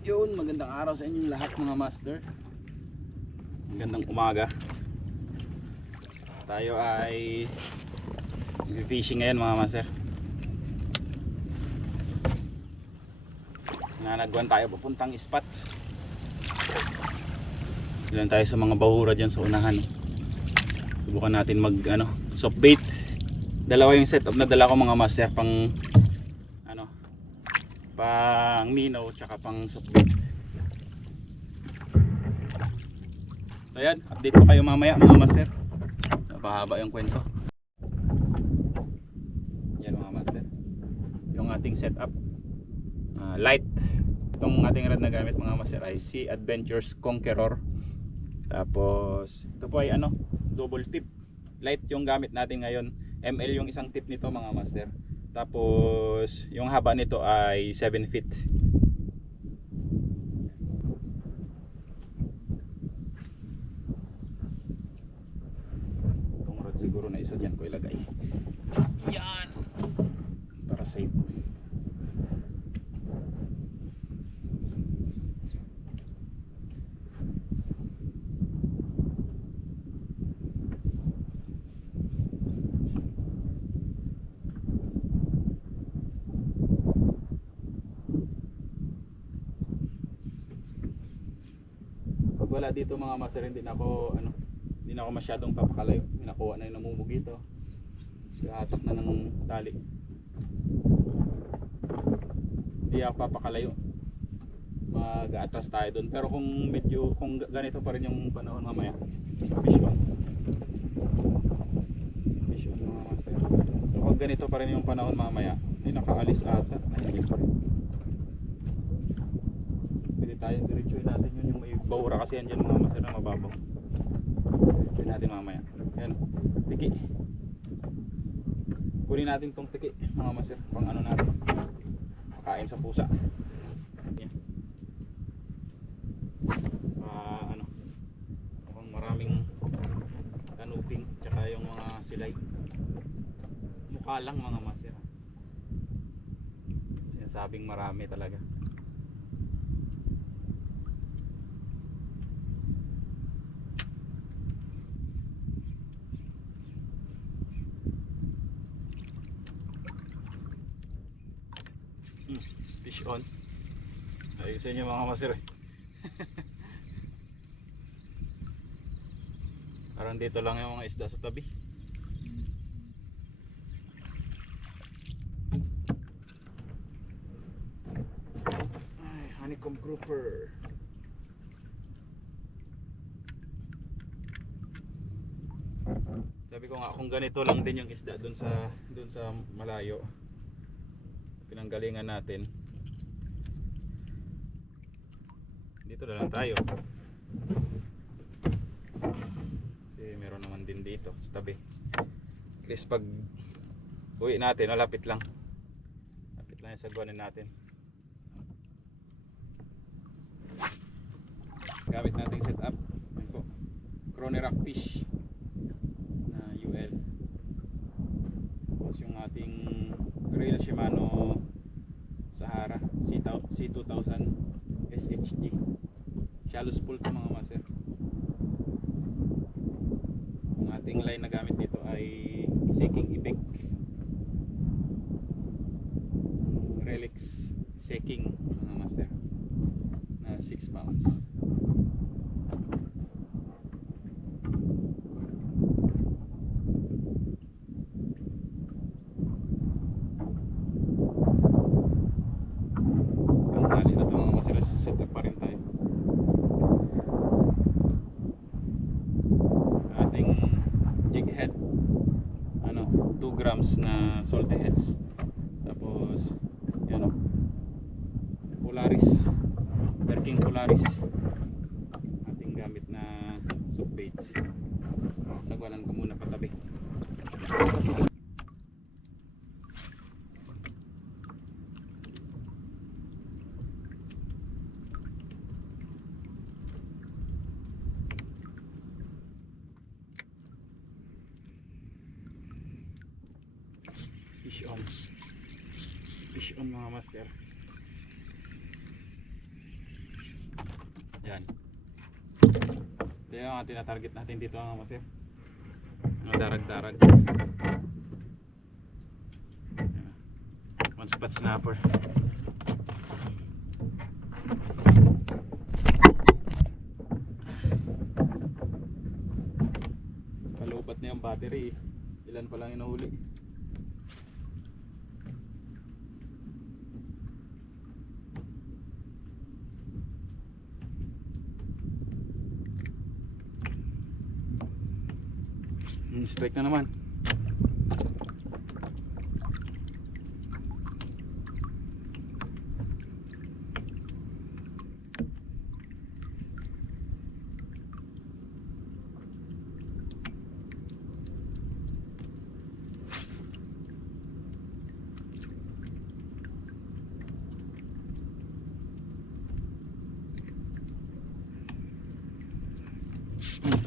Yun, magandang araw sa inyong lahat mga master. Magandang umaga. Tayo ay fishing ngayon mga master. Nanagwan tayo papuntang spot. Ilan tayo sa mga bahura dyan sa unahan. Subukan natin mag soft bait. Dalawa yung setup na dala ko mga master, pang pang minnow tsaka pang soft bait. Ayan, update ko kayo mamaya mga master. Napahaba yung kwento. Yan mga master, yung ating setup, light. Itong ating rod na gamit mga master ay Sea Adventures Conqueror. Tapos ito po ay double tip. Light yung gamit natin ngayon. ML yung isang tip nito mga master. Tapos yung haba nito ay 7 feet. Itong rod siguro na isa dyan ko ilagay. Yan, para safe. Wala dito mga master, hindi na ako masyadong papakalayo. Nakuha na yung namumugi ito. Hatak na ng tali. Hindi ako papakalayo. Mag-atras tayo doon. Pero kung ganito pa rin yung panahon mamaya, vision mga master. So kung ganito pa rin yung panahon mamaya, hindi nakaalis ata. Nahilig pa rin. Pwede tayong diretsuhin natin yun, yung may bahura kasi yan dyan mga master na mababaw. Diretsuhin natin mamaya. Yan, tiki. Kunin natin tong tiki mga master, pang natin, makain sa pusa. Yan. Mukhang maraming kanuping tsaka yung mga silay. Mukha lang mga master, sinasabing marami talaga. Fish on. Ayos sa inyo mga master. Parang dito lang yung mga isda sa tabi. Ay, honeycomb grouper. Sabi ko nga, kung ganito lang din yung isda dun sa malayo, pinanggalingan natin, dito na lang tayo kasi meron naman din dito sa tabi. At least pag uwi natin, lapit lang yung sagwanin natin. Gamit nating setup, yun po, Crony Rockfish na UL. Tapos yung ating Real Shimano Sahara C2000 SHG. Shallow spool to mga master. Ang ating line na gamit dito ay Seking Ibec Relix Seking mga master na 6 pounds. Head 2 grams na salty heads. Tapos yan Polaris, Berking Polaris, ating gamit na soft bait. Sagwanan ko muna patabi. Fish on mga master. Yan. Ito yung tinatarget natin dito mga master. Mga darag-darag. Yan. One spot snapper. Kalubat na yung battery. Ilan pa lang inuhuli. Strike na naman.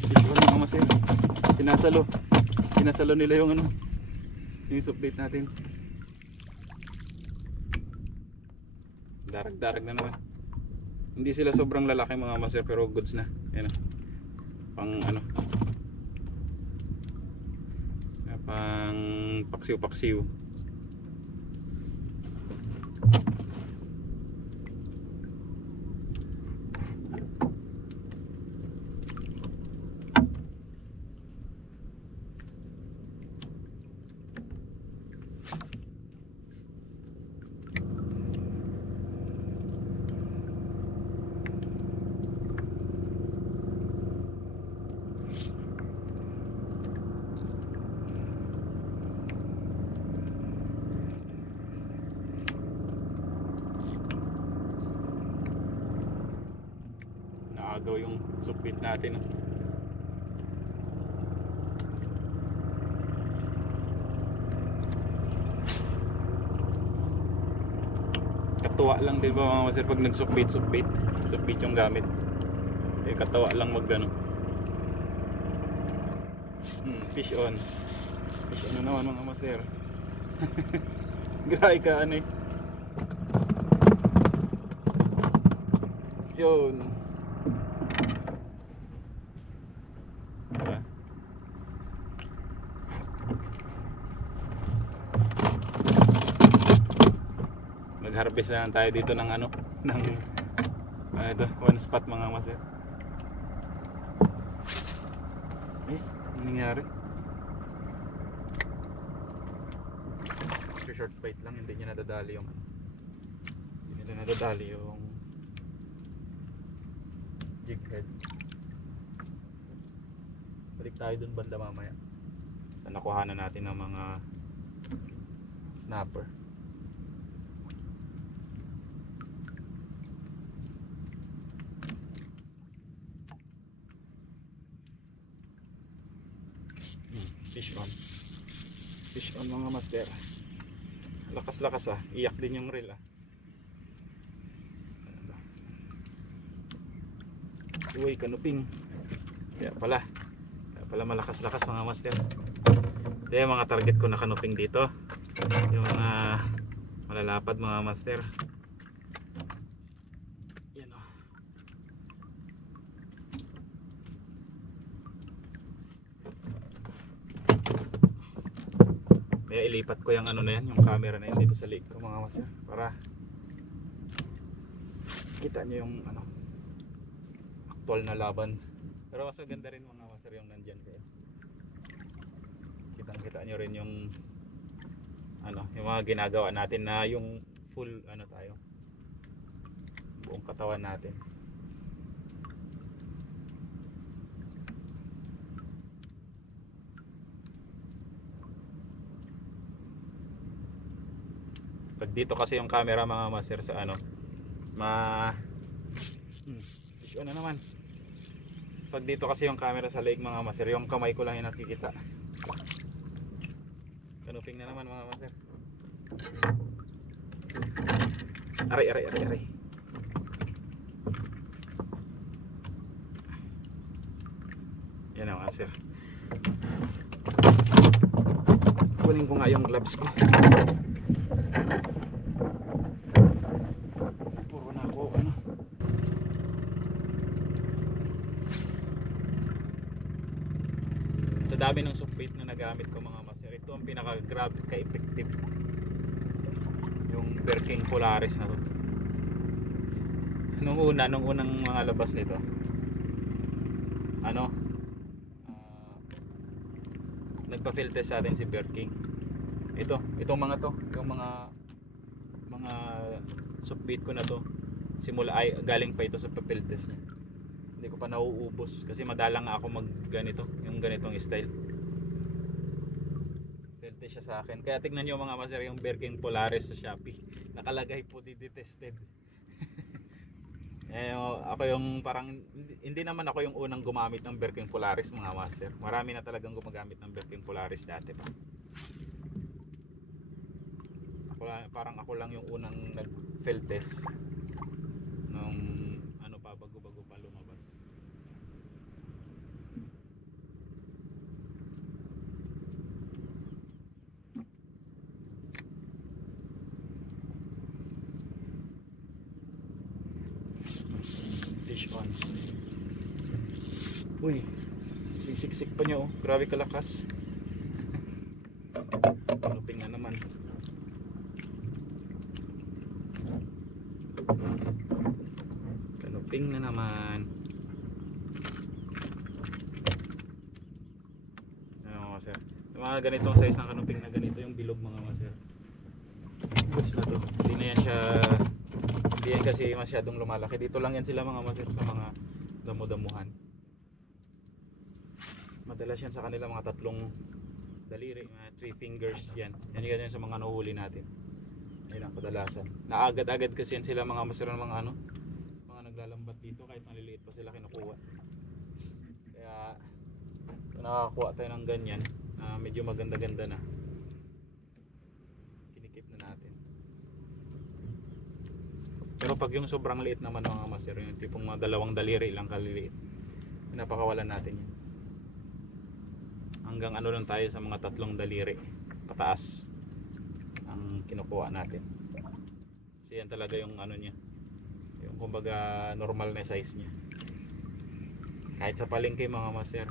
Ito mga master. Sinasalo nila yung ano, yung subplate natin. Darag-darag na naman. Hindi sila sobrang lalaki mga master, pero goods na. Yan, pang ano, pang paksiw-paksiw. Naagaw yung subplate natin. Katuwa lang din ba mga master pag nag-subplate yung gamit. Eh katawa lang mag ano. Fish on. Fish on na naman mga master. Grabe ka ano eh. Yun. Diba? Mag-harvest na lang tayo dito ng ano, ng ito, one spot mga master. Anong nangyari? Short bite lang, hindi niya nadadali yung jig head. Balik tayo dun banda mamaya sa nakuhanan natin ng mga snapper. Fish on mga master. Lakas-lakas iyak din yung reel Uy, kanuping. Kaya pala malakas-lakas mga master. Ito yung mga target ko na kanuping dito. Yung mga malalapad mga master. Yan Kaya ilipat ko yung ano na yan, yung camera na yan dito sa leg ko mga master, para kita nyo yung ano, actual na laban. Pero mas maganda rin mga master yung nandyan kayo. Kitang-kita nyo rin yung ano, yung mga ginagawa natin na yung full ano tayo, buong katawan natin. Pag dito kasi yung camera mga master sa ano, fish on na naman. Pag dito kasi yung camera sa leg mga master, yung kamay ko lang yung nakikita. Kanuping na naman mga master. Aray. Yan na master. Kunin ko nga yung gloves ko. Puro na ako ano. dami ng subbait na nagamit ko mga master. Ito ang pinaka grabe ka-effective, yung Berking Polaris na to. Nung unang mga labas nito, ano, nagpa-field test sa atin si Berking. Itong mga to, yung mga subbait ko na to, simula ay galing pa ito sa field test niya. Hindi ko pa nauubos kasi madalang ako mag ganito, yung ganitong style. Field test siya sa akin. Kaya tignan niyo mga master yung Berking Polaris sa Shopee. Nakalagay po detested. Ako yung parang hindi naman ako yung unang gumamit ng Berking Polaris mga master. Marami na talagang gumagamit ng Berking Polaris dati pa. Parang ako lang yung unang nag-field test nung ano pa, bago-bago pa lumabas. Fish on. Uy, sisiksik pa niya oh. Grabe kalakas. Kanuping na naman. Kanuping na naman. Ano sir? Yung mga ganitong size ng kanuping na ganito yung bilog mga master. Goods na to. Hindi yan kasi masyadong lumalaki. Dito lang yan sila mga master sa mga damo-damuhan. Madalas yan sa kanila mga tatlong daliri, mga 3 fingers yan. Yan yung sa mga nahuhuli natin. Ayun ang kadalasan. Naagad-agad kasi yan sila mga master ng mga mga naglalambat dito kahit maliliit pa sila kinukuha. Kaya kung nakakakuha tayo ng ganyan, medyo maganda-ganda na. Kinikip na natin. Pero pag yung sobrang liit naman mga master, yung tipong mga 2 daliri lang kaliliit, napakawalan natin yan. Hanggang ano lang tayo sa mga 3 daliri pataas ang kinukuha natin. Kasi yan talaga yung ano niya, yung kumbaga normal na size niya. Kahit sa palengke mga master,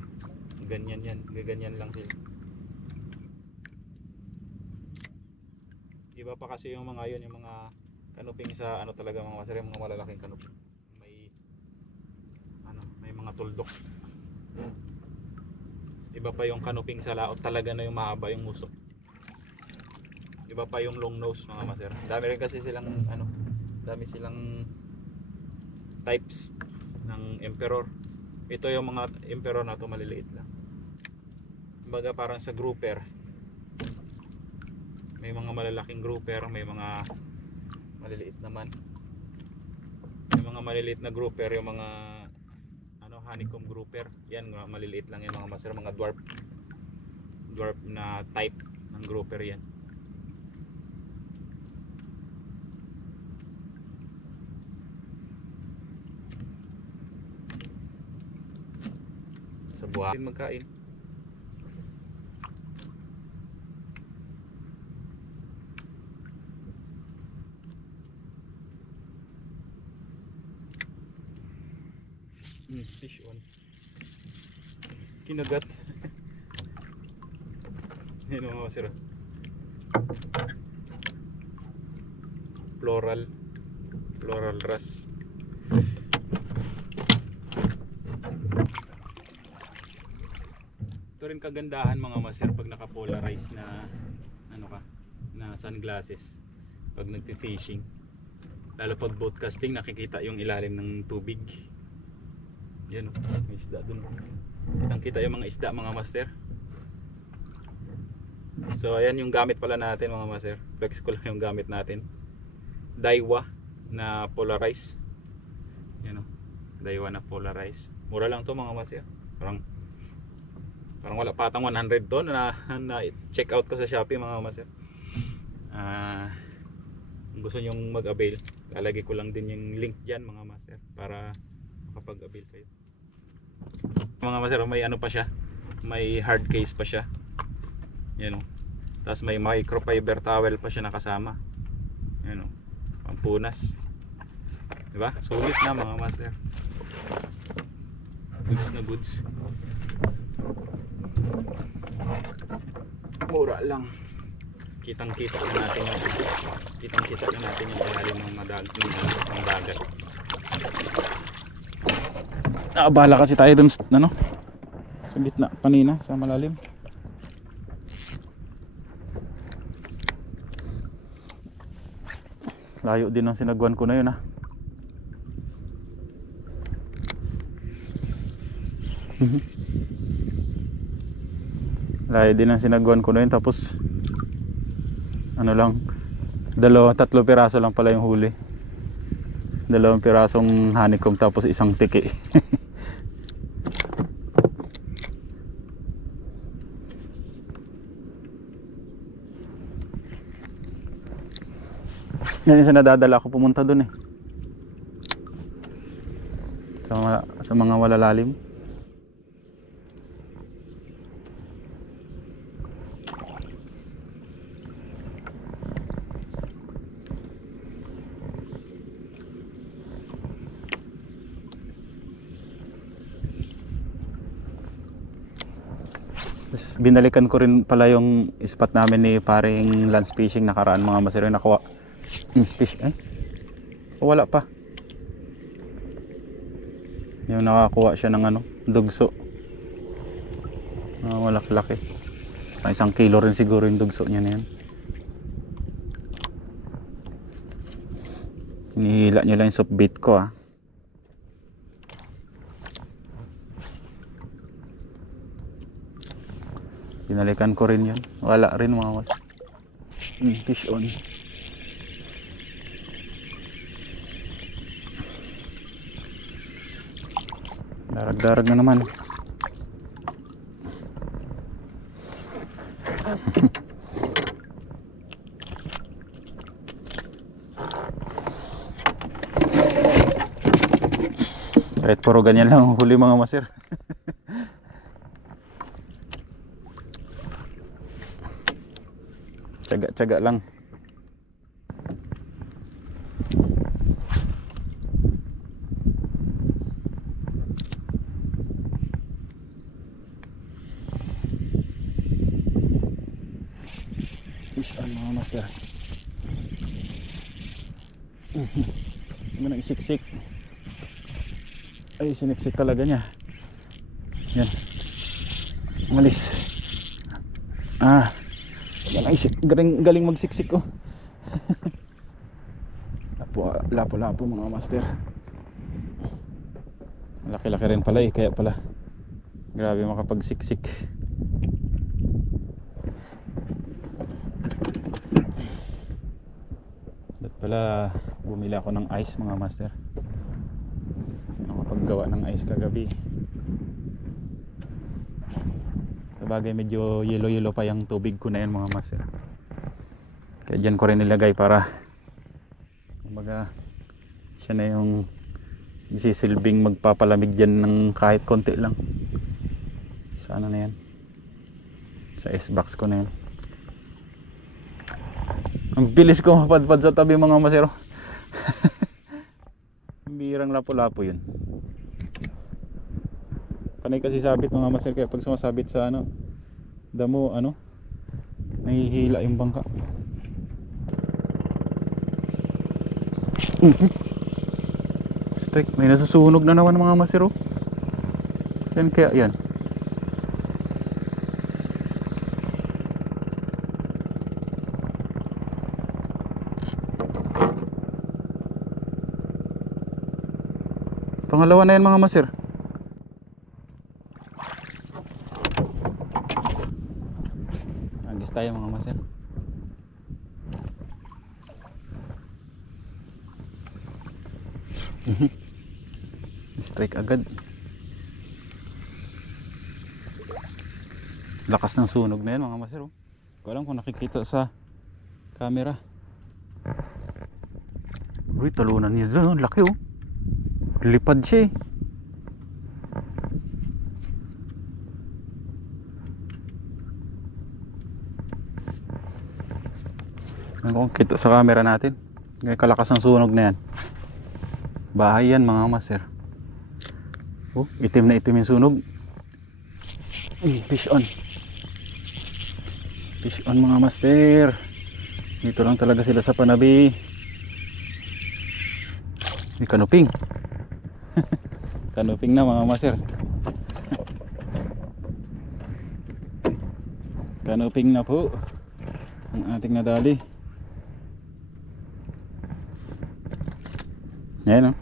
ganyan yan, gaganyan lang sila. Iba pa kasi yung mga yun, yung mga kanuping sa ano talaga mga master, yung mga malalaking kanuping. May mga tuldok. Iba pa yung kanuping sa laot, talaga na yung mahaba yung musok. Iba pa yung long nose mga master. Dami rin kasi silang dami silang types ng emperor. Ito yung mga emperor na to, maliliit lang. Kumbaga parang sa grouper, may mga malalaking grouper, may mga maliliit naman. Yung mga maliliit na grouper, yung mga honeycomb grouper, yan maliliit lang yung mga master, mga dwarf na type ng grouper yan. Sa buhatin magkain. Fish on. Kinagat. Yan mga masira. Floral wrasse. Ito rin kagandahan mga master pag naka-polarize na na sunglasses pag nagfi-fishing. Lalo pag boat casting, nakikita yung ilalim ng tubig. Yan o, may isda dun. Kitang-kita yung mga isda mga master. So ayan yung gamit pala natin mga master. Flex ko lang yung gamit natin. Daiwa na polarize. Yan o, Daiwa na polarize. Mura lang to mga master. Parang wala patang 100 to na check out ko sa Shopee mga master. Kung gusto nyong mag-avail, lalagay ko lang din yung link dyan mga master para makapag-avail kayo. Mga master, may ano pa siya, may hard case pa siya. Yan o. Tapos may microfiber towel pa siya nakasama. Yan o, pampunas. Diba? Sulit na mga master. Goods na goods. Mura lang. Kitang-kita na natin yung ilalim ng ng dagat. Abala kasi tayo dun ano, sa gitna kanina sa malalim. Layo din ang sinagwan ko na yun, ha. Layo din ang sinagwan ko na yun. Tapos ano lang, 2-3 piraso lang pala yung huli. 2 pirasong honeycomb tapos isang tiki. Yan yung nadadala ko pumunta dun, sa mga malalalim. Tapos binalikan ko rin pala yung spot namin ni paring Lance Fishing nakaraan, mga masero. Nakuha fish, wala pa. Yung nakakuha siya ng ano, dugso. Malaki-laki. 1 kilo rin siguro yung dugso niya na yan. Hinihila nyo lang yung soft bait ko, ha. Pinalikan ko rin yun. Wala rin, mga mas. Fish on. Darag-darag na naman. Kahit puro ganyan lang ang huli, mga masir. Tsaga-tsaga lang. Fish on, mga master. Ano nang isiksik. Ay, siniksik talaga niya. Yan. Malis. Galing magsiksik ko. Lapo-lapo mga master. Malaki-laki rin pala, kaya pala grabe makapagsiksik. Dapat pala bumili ako ng ice, mga master. Nakapaggawa ng ice kagabi. Sabagay medyo yellow pa yung tubig ko na yan, mga master. Kaya dyan ko rin nilagay para kumbaga siya na yung isisilbing magpapalamig dyan ng kahit konti lang. Sa ano na yan, sa S-box ko na yan. Ang bilis ko mapadpad sa tabi, mga masero. Birang lapo-lapo yun. Panay kasi sabit, mga master, kaya pag sumasabit sa ano, damo, nahihila yung bangka. Strike, may nasusunog na naman, mga master. Yan kaya yan. Pangalawa na yan, mga master. Agis tayo, mga master. Strike agad. Lakas ng sunog na yan, mga master. Hindi ko alam kung nakikita sa camera. Uy, talunan niya dyan. Laki, oh. Lipad siya, eh. Ano kung kita sa camera natin? Ngayon kalakas ng sunog na yan. Bahay yan, mga master. Oh, itim na itim yung sunog. Fish on. Fish on mga master. Dito lang talaga sila sa Panabi. May kanuping. Kanuping na mga master. Kanuping na po ang ating nadali. Ayan o.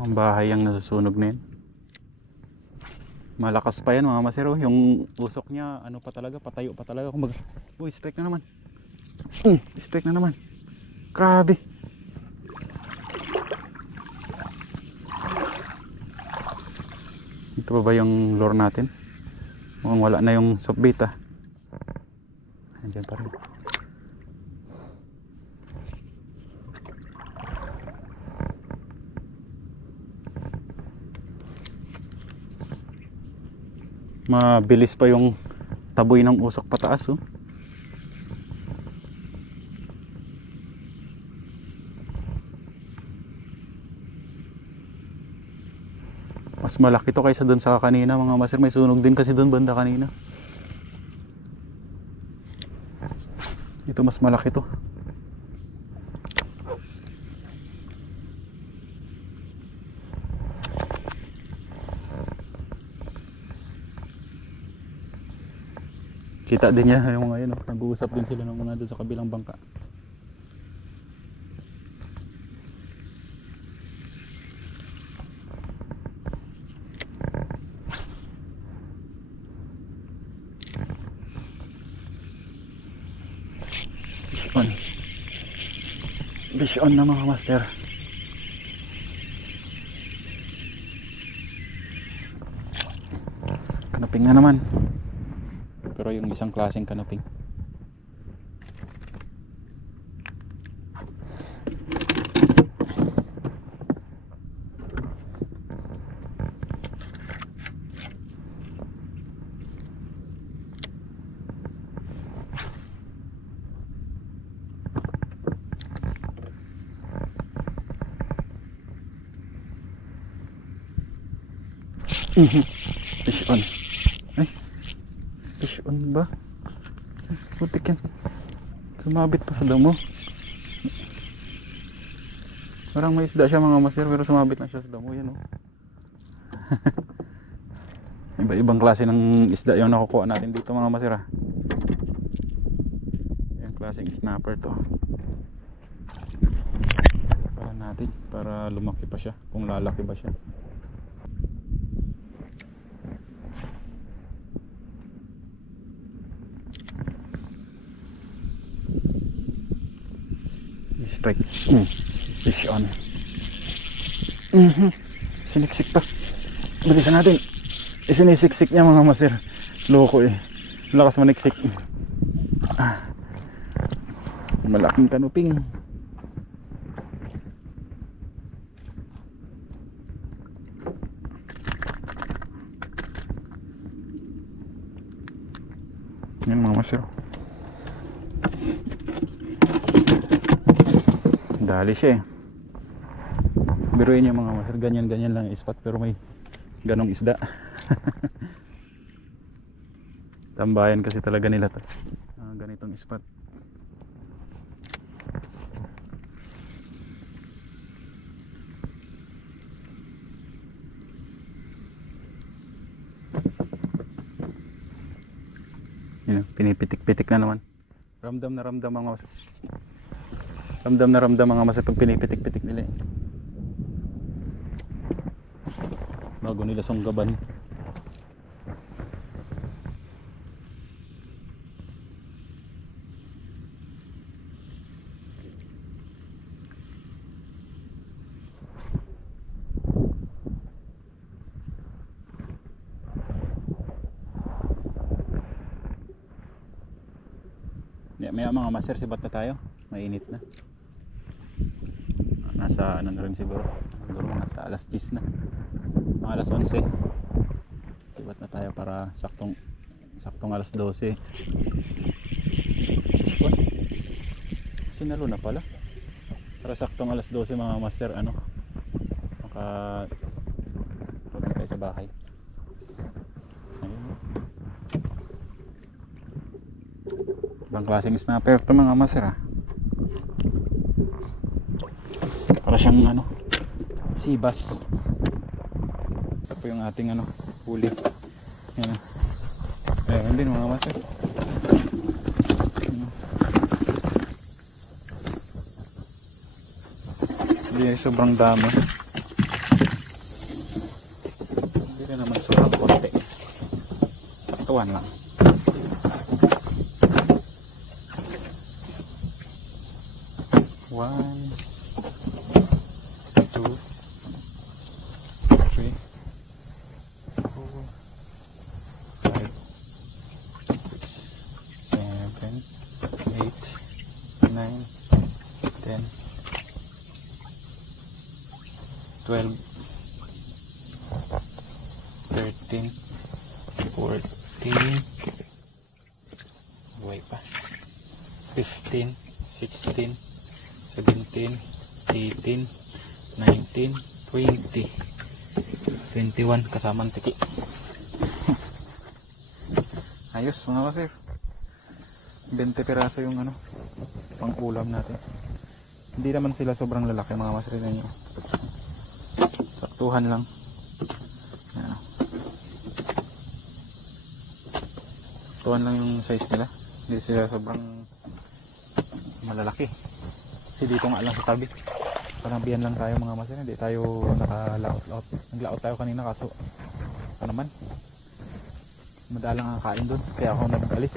Ang bahay ang nasusunog na yan. Malakas pa yan mga masero. Yung usok niya ano pa talaga, patayo pa talaga. Kumbaga, uy, strike na naman. Strike na naman. Grabe. Ito pa ba yung lure natin? Mukhang wala na yung soft bait ah. Andiyan pa rin. Mabilis pa yung taboy ng usok pataas oh. Mas malaki to kaysa doon sa kanina mga master. May sunog din kasi doon banda kanina. Ito mas malaki to. Kita din niya yung mga yun oh. Nag-uusap din sila ng mga doon sa kabilang bangka. Fish on na mga master. Kanaping na naman. Pero yung isang klaseng kanaping. Fish on. Ay, fish on ba? Putik yan. Sumabit pa sa damo. Parang may isda siya mga master, pero sumabit lang siya sa damo. Yan oh. Iba-ibang klase ng isda yung nakukuha natin dito mga master ah. Yung klaseng snapper to. Para natin, para lumaki pa siya. Kung lalaki ba siya. Strike. Fish on. Siniksik pa. Bilisan natin. Sinisiksik niya mga master. Loko eh. Lakas maniksik. Malaking kanuping. Yan mga master. Dali siya eh. Biruin niyo mga master, ganyan-ganyan lang ispat pero may ganong isda. Tambayan kasi talaga nila to. Ganitong ispat. Yun, pinipitik-pitik na naman. Ramdam na ramdam mga master. Ramdam na ramdam mga master pag pinipitik-pitik nila eh. Bago nila sunggaban. Maya mga master, sibat na tayo. Mainit na. Nasa ano na rin siguro. Siguro nasa alas 10 na. Mga alas 11. Lipat na tayo para saktong alas 12. Sinalo na pala. Para saktong alas 12 mga master, ano? Huwag na tayo sa bahay. Ayun. Ibang klaseng snapper ito mga master, ah. Para siyang ano, sibas. Ito po yung ating ano, huli. Yan. Ayan din mga master. Hindi ay sobrang dami. Hindi na naman sobrang konti. Tuwan lang. One, two, three, four, five, six, seven, eight, nine, 10, 12, 13, 14, buhay pa, 15, 16, 17, 18, 19, 20, 21 kasamang tiki. Ayos mga kasir, 20 piraso yung ano, pang ulam natin. Hindi naman sila sobrang lalaki mga masir ninyo. Saktuhan lang. Ayan. Saktuhan lang yung size nila. Hindi sila sobrang malalaki. Kasi dito nga lang sa tabi. Panabihan lang tayo mga masir. Hindi tayo naka-laot. Nag-laot tayo kanina kaso ano naman, madalang ang kain doon. Kaya ako nag-alis.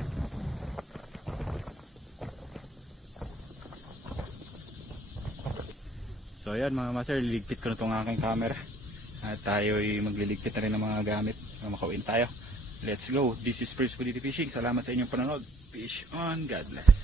So ayan mga master, liligpit ko na itong aking camera at tayo'y magliligpit na rin ng mga gamit na makauin tayo. Let's go. This is Prince Pudity Fishing. Salamat sa inyong panonood. Fish on. God bless.